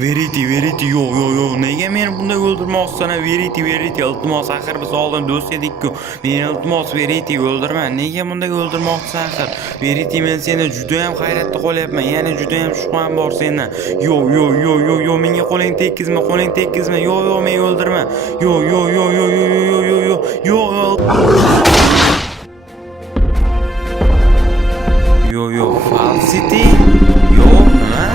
Verity yo nega meni bunday o'ldirmoqsan Verity iltimos axir biz oldin do'st edik-ku. Meni iltimos Verity o'ldirma. Nega bunday o'ldirmoqsan axir? Verity men seni juda ham hayratda qolyapman. Ya'ni juda ham shubham bor sendan. Yo menga qo'ling tekkizma. Yo meni o'ldirma. Yo Falsity. Yo nima?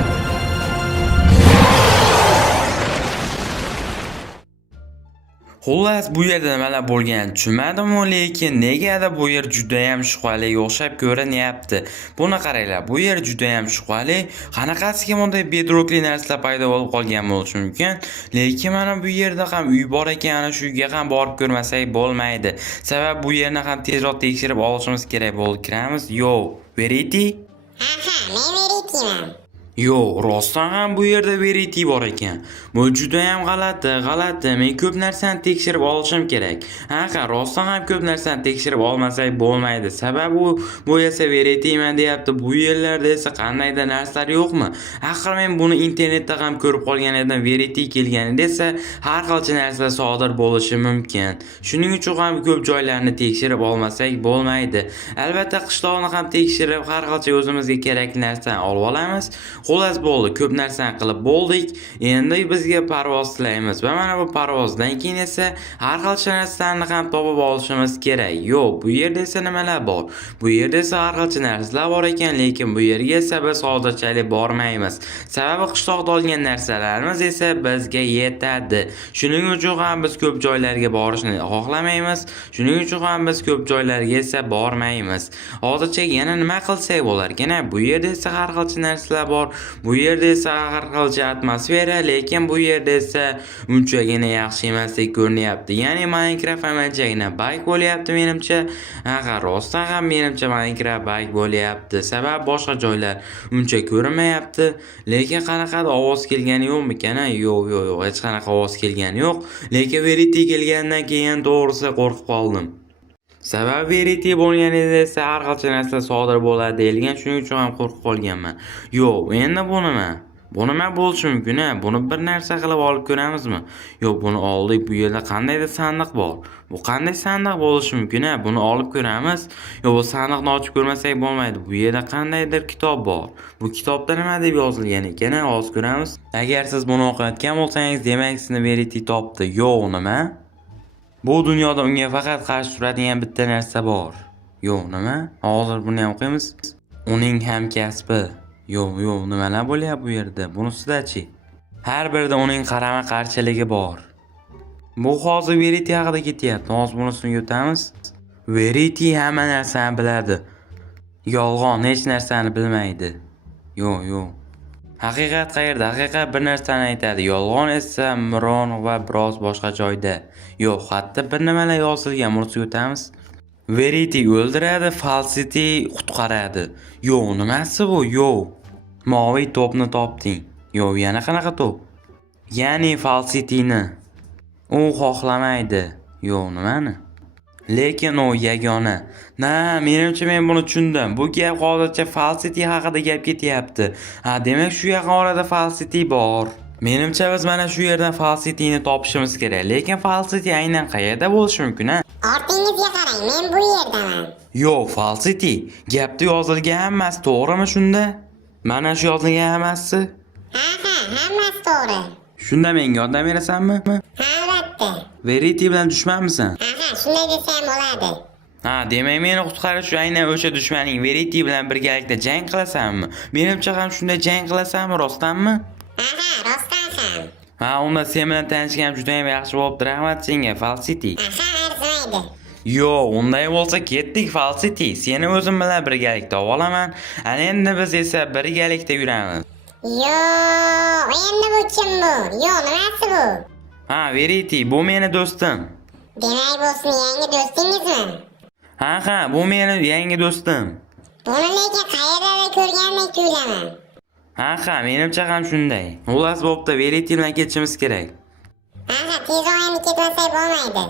Xullas bu yerda nimalar bo'lgan tushunmadim-ku, lekin negadir bu yer juda ham shubhali o'xshab ko'rinyapti. Buni qaranglar, bu yer juda ham shubhali. Qanaqasiga bunday bedrockli narsalar paydo bo'lib qolgan bo'lishi mumkin? Lekin mana bu yerda ham uy bor ekan, ana shu uyga ham borib ko'rmasak bo'lmaydi. Sabab bu yerni ham tezroq tekshirib olishimiz kerak bo'ldi. Kiramiz. Yo, Verity? Men Verityman. Yo, rostdan ham bu yerda Verity bor ekan. Bu juda ham g'alati. Men ko'p narsani tekshirib olishim kerak. Rostdan ham ko'p narsani tekshirib olmasak bo'lmaydi. Sababi bu esa Verityman deyapti. Bu yerlarda esa qandaydir narsalar yo'qmi? Axir men buni internetda ham ko'rib qolgan edim. Verity kelganida esa har xil narsalar sodir bo'lishi mumkin. Shuning uchun ham ko'p joylarni tekshirib olmasak bo'lmaydi. Albatta qishloqni ham tekshirib har xil o'zimizga kerakli narsani olib olamiz. Xullas bo'ldi, ko'p narsani qilib bo'ldik. Endi bizga parvoz tilaymiz va mana bu parvozdan keyin esa har xil narsalarni ham topib olishimiz kerak. Yo'q, bu yerda esa nimalar bor? Bu yerda esa har xil narsalar bor ekan, lekin bu yerga esa biz hozirchalik bormaymiz. Sababi qishloqda olgan narsalarimiz esa bizga yetadi. Shuning uchun ham biz ko'p joylarga borishni xohlamaymiz. Shuning uchun ham biz ko'p joylarga esa bormaymiz. Hozircha yana nima qilsak bo'lar ekan? Bu yerda esa har xil narsalar bor. Bu yerda esa har xil atmosfera, lekin bu yerda esa unchagina yaxshi emasdek ko'rinyapti. Ya'ni Minecraft anchagina bug bo'lyapti menimcha. Rostdan ham menimcha Minecraft bug bo'lyapti. Sabab boshqa joylar uncha ko'rinmayapti. Lekin qanaqadir ovoz kelgani yo'qmikan? Yo'q, hech qanaqa ovoz kelgani yo'q. Lekin Verity kelgandan keyin to'g'risi qo'rqib qoldim. Sabab Verity bo'lganida esa har xil narsa sodir bo'ladi deyilgan, shuning uchun ham qo'rqib qolganman. Yo'q, endi bu nima? Bu nima bo'lishi mumkin? Buni bir narsa qilib olib ko'ramizmi? Yo'q, buni oldik. Bu yerda qandaydir sandiq bor. Bu qanday sandiq bo'lishi mumkin? Buni olib ko'ramiz. Yo'q, bu sandiqni ochib ko'rmasak bo'lmaydi. Bu yerda qandaydir kitob bor. Bu kitobda nima deb yozilgan ekan? Hozir ko'ramiz. Agar siz buni o'qiyotgan bo'lsangiz, demak sizni Verity topdi. Yo'q, nima? Bu dunyoda unga faqat qarshi turadigan bitta narsa bor. Yo'q, nima? Hozir buni ham o'qiymiz. Uning hamkasbi. Yo'q, nimalar bo'lyapti bu yerda? Bunisidachi? Har birida uning qarama qarshiligi bor. Bu hozir Verity haqida ketyapti. Hozir bunisini yutamiz. Verity hamma narsani biladi. Yolg'on hech narsani bilmaydi. Yo'q. Haqiqat qayerda? Haqiqat bir narsani aytadi. Yolg'on esa Miron va biroz boshqa joyda. Yo'q, hatto bir nimalar yozilgan. Bunisini yutamiz. Verity o'ldiradi, Falsity qutqaradi. Yo'q, nimasi bu? Yo'q. Moviy to'pni topding. Yo'q, yana qanaqa to'p? Ya'ni Falsityni. U xohlamaydi. Yo'q, nimani? Lekin u yagona. Menimcha men buni tushundim. Bu gap hozircha Falsity haqida gap ketyapti. Demak shu yaqin orada Falsity bor. Menimcha biz mana shu yerdan Falsityni topishimiz kerak. Lekin Falsity aynan qayerda bo'lishi mumkin? Ortingizga qarang, men bu yerdaman. Yo'q, Falsity, gapda yozilgan hammasi to'g'rimi shunda? Mana shu yozilgan hammasi? Hammasi to'g'ri. Shunda menga yordam berasanmi? Albatta. Verity bilan dushmanmisan? Shunday desam bo'ladi. Demak meni qutqarish aynan o'sha dushmaning Verity bilan birgalikda jang qilasanmi? Menimcha ham shunday jang qilasanmi, rostdanmi? Rostdan ham. Unda sen bilan tanishganim juda ham yaxshi bo'libdi. Rahmat senga, Falsity. Arzimaydi. Yo'q, unday bo'lsa ketdik, Falsity. Seni o'zim bilan birgalikda olaman. Endi biz esa birgalikda yuramiz. Yo'q, endi bu kim bu? Yo'q, nimasi bu? Verity, bu meni do'stim. Demak, bu sizning yangi do'stingizmi? Bu meni yangi do'stim. Buni lekin qayerda ko'rgandek tuyulaman. Menimcha ham shunday. Xullas bo'pti, Verity bilan ketishimiz kerak. Tez endi ketmasak bo'lmaydi.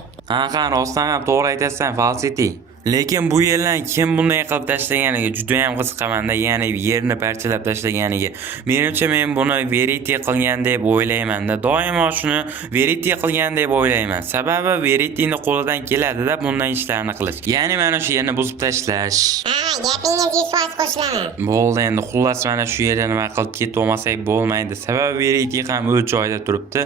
Rostdan ham to'g'ri aytasan, Falsity. Lekin bu yerlarni kim bunday qilib tashlaganiga juda ham qiziqaman-da, ya'ni yerni parchalab tashlaganiga. Menimcha men buni Verity qilgan deb o'ylayman-da. Doimo shuni Verity qilgan deb o'ylayman. Sababi Verityning qo'lidan keladi-da bunday ishlarni qilish. Ya'ni mana shu yerni buzib tashlash. Ha, gapingiz 100% qo'shilaman. Bo'ldi, endi xullas mana shu yerda nima qilib ketib olmasak bo'lmaydi. Sababi Verity ham o'z joyida turibdi.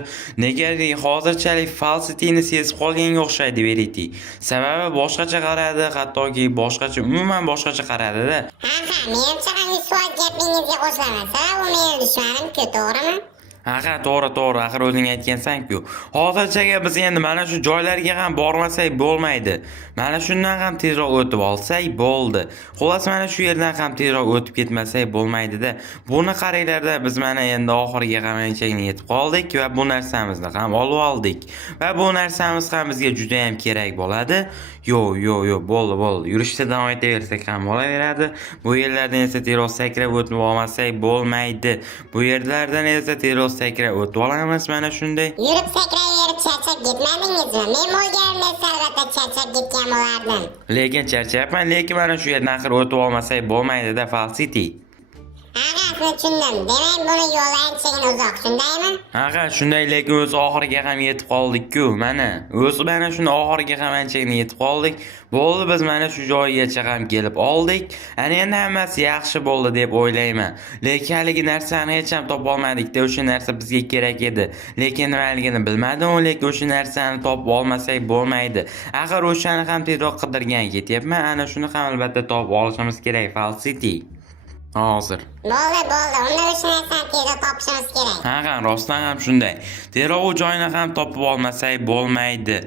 Negaki hozirchalik Falsityni sezib qolganga o'xshaydi Verity. Sababi boshqacha qaradi, hattoki boshqacha, umuman boshqacha qaradi-da. Ha, menimcha ham 100% gapingizga qo'shilaman. Sababi u mening dushmanim-ku, to'g'rimi? Ha, to'g'ri, axir o'zing aytgansan-ku. Hozirchaga biz endi mana shu joylarga ham bormasak bo'lmaydi. Mana shundan ham tezroq o'tib olsak bo'ldi. Xullas mana shu yerdan ham tezroq o'tib ketmasak bo'lmaydi-da. Buni qaranglarda biz mana endi oxirgi qamanchaga yetib qoldik va bu narsamizni ham olib oldik. Va bu narsamiz ham bizga juda ham kerak bo'ladi. Yo, bo'ldi. Yurishda davom etaversak ham bo'laveradi. Bu yerlardan esa tezroq sakrab o'tib olmasak bo'lmaydi. Bu yerlardan esa tezroq sakrab o'tib olamiz mana shunday. Yurib sakrayverib charchab ketmadingizmi? Men bo'lganimda albatta charchab ketgan bo'lardim. Lekin charchyapman, lekin mana shu yerdan axir o'tib olmasak bo'lmaydi-da Falsity. Sizni tushundim. Demak, buni yo'li anchagina uzoq, shundaymi? Shunday, lekin o'z oxiriga ham yetib qoldik-ku. Mana shuni oxiriga ham anchagina yetib qoldik. Bo'ldi, biz mana shu joygacha ham kelib oldik. Ana endi hammasi yaxshi bo'ldi deb o'ylayman. Lekin haligi narsani hech ham topa olmadik-da, o'sha narsa bizga kerak edi. Lekin nimaligini bilmadim, lekin o'sha narsani topib olmasak bo'lmaydi. Axir o'shani ham tezroq qidirgan ketyapman. Ana shuni ham albatta topib olishimiz kerak Falsity. Hozir. Bo'ldi. Unda o'sha narsani tezroq topishimiz kerak. Rostdan ham shunday. Tezroq u joyni ham topib olmasak bo'lmaydi.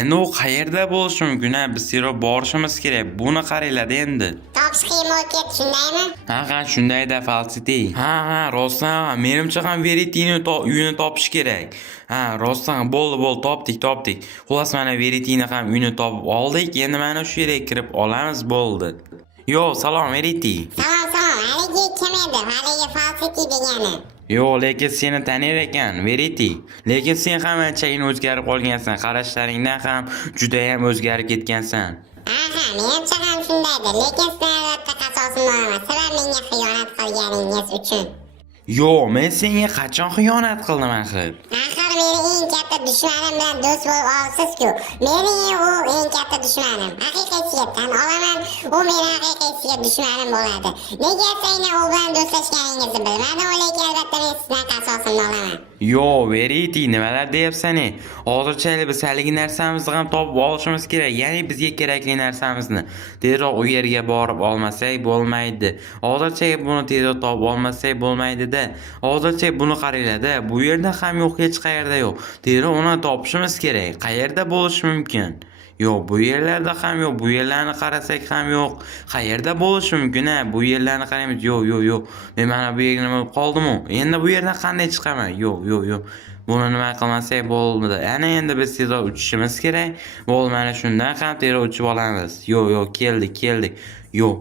Endi u qayerda bo'lishi mumkin? Biz tezroq borishimiz kerak. Buni qaranglar endi. Topish qiyin bo'lib ketdi, shundaymi? Shundayda Falsity. Rostdan ham menimcha ham Verityning uyini topish kerak. Rostdan bo'ldi, topdik. Xullas mana Verityning ham uyini topib oldik. Endi mana shu yerga kirib olamiz bo'ldi. Yo, salom Verity. Salom. Haligi kim edi? Haligi Falsity degani. Yo, lekin seni tanir ekan Verity. Lekin sen ham anchagina o'zgarib qolgansan. Qarashlaringdan ham juda ham o'zgarib ketgansan. Menimcha ham shundaydir. Lekin sen albatta qasosimni olaman. Sabab menga xiyonat qilganingiz uchun. Yo, men senga qachon xiyonat qildim axir? Meni eng katta dushmanim bilan do'st bo'lib olibsiz-ku. Mening u eng katta dushmanim. Haqiqatga tan olaman, u meni haqiqiy dushmanim bo'ladi. Nega sen u bilan do'stlashganingizni bilmadim, lekin albatta men sizdan qasosimni olaman. Yo, Verity, nimalar deyapsan? Hozirchalik biz haligi narsamizni ham topib olishimiz kerak. Ya'ni bizga kerakli narsamizni tezroq u yerga borib olmasak bo'lmaydi. Hozirchalik buni tezroq topib olmasak bo'lmaydi-da. Hozircha buni qaranglar-da. Bu yerda ham yo'q, hech qayerda yo'q. Tezroq uni topishimiz kerak. Qayerda bo'lishi mumkin? Yo'q, bu yerlarda ham yo'q. Bu yerlarni qarasak ham yo'q. Qayerda bo'lishi mumkin? Bu yerlarni qaraymiz. Yo'q. Men mana bu yerga nima qoldim-ku? Endi bu yerdan qanday chiqaman? Yo'q. Buni nima qilmasak bo'ldi. Ana endi biz tezroq uchishimiz kerak. Bo'ldi, mana shundan ham tezroq uchib olamiz. Yo'q, keldik. Yo'q.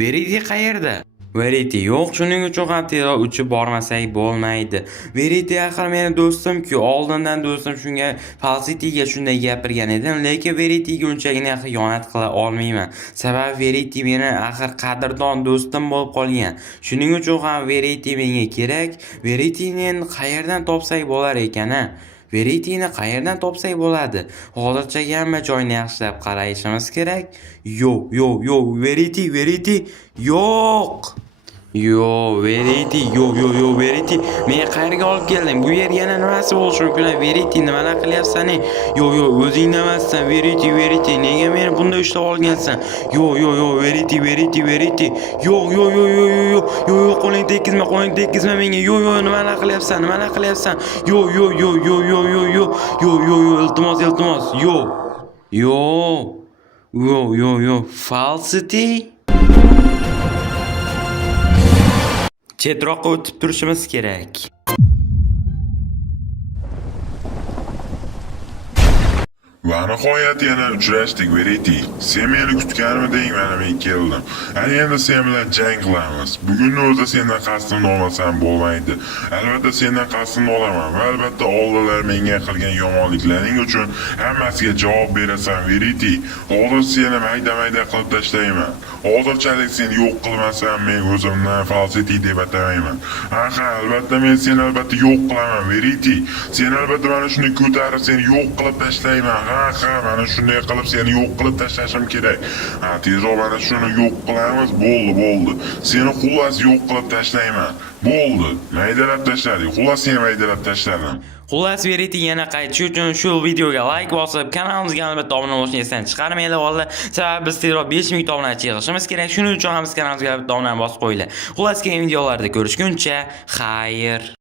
Verity qayerda? Verity yo'q, shuning uchun ham tezroq uchib bormasak bo'lmaydi. Verity axir meni do'stim-ku, oldindan do'stim, shunga Falsityga shunday gapirgan edim, lekin Verityga unchagina xiyonat qila olmayman. Sababi Verity meni axir qadrdon do'stim bo'lib qolgan. Shuning uchun ham Verity menga kerak. Verityni qayerdan topsak bo'lar ekan-a? Verityni qayerdan topsak bo'ladi? Hozircha hamma joyni yaxshilab qarashimiz kerak. Yo'q, Verity, yo'q. Yo, Verity, Verity. Meni qayerga olib kelding? Bu yer yana nimasi bo'lishi mumkin? Verity, nimalar qilyapsan? Yo, o'zing nimasan? Verity. Nega meni bunda ushlab olgansan? Yo, Verity. Yo'q, qo'ling tekizma menga. Yo, nimalar qilyapsan? Yo, iltimos. Yo. Falsity. Chetroqqa o'tib turishimiz kerak. Va nihoyat yana uchrashdik, Verity. Sen meni kutganmiding, mana men keldim. Ana endi sen bilan jang qilamiz. Bugunni o'zida sendan qasdimni olmasam bo'lmaydi. Albatta sendan qasdimni olaman va albatta oldinlar menga qilgan yomonliklaring uchun hammasiga javob berasan, Verity. Hozir seni mayda-mayda qilib tashlayman. Hozirchalik seni yo'q qilmasam, men o'zimni Falsity deb atamayman. Ha, albatta men seni albatta yo'q qilaman, Verity. Sen albatta mana shuni ko'tarib seni yo'q qilib tashlayman. Ha, mana shunday qilib seni yo'q qilib tashlashim kerak. Tezroq mana shuni yo'q qilamiz, bo'ldi. Seni xullas yo'q qilib tashlayman. Bo'ldi. Maydalab tashladik. Xullas seni maydalab tashladim. Xullas Verity yana qaytish uchun shu videoga like bosib, kanalimizga albatta obuna bo'lishni esdan chiqarmanglar valla. Sababi biz tezroq 5000 ta obunachi yig'ishimiz kerak. Shuning uchun ham biz kanalimizga albatta obuna bosib qo'yinglar. Xullas keyingi videolarda ko'rishguncha, xayr.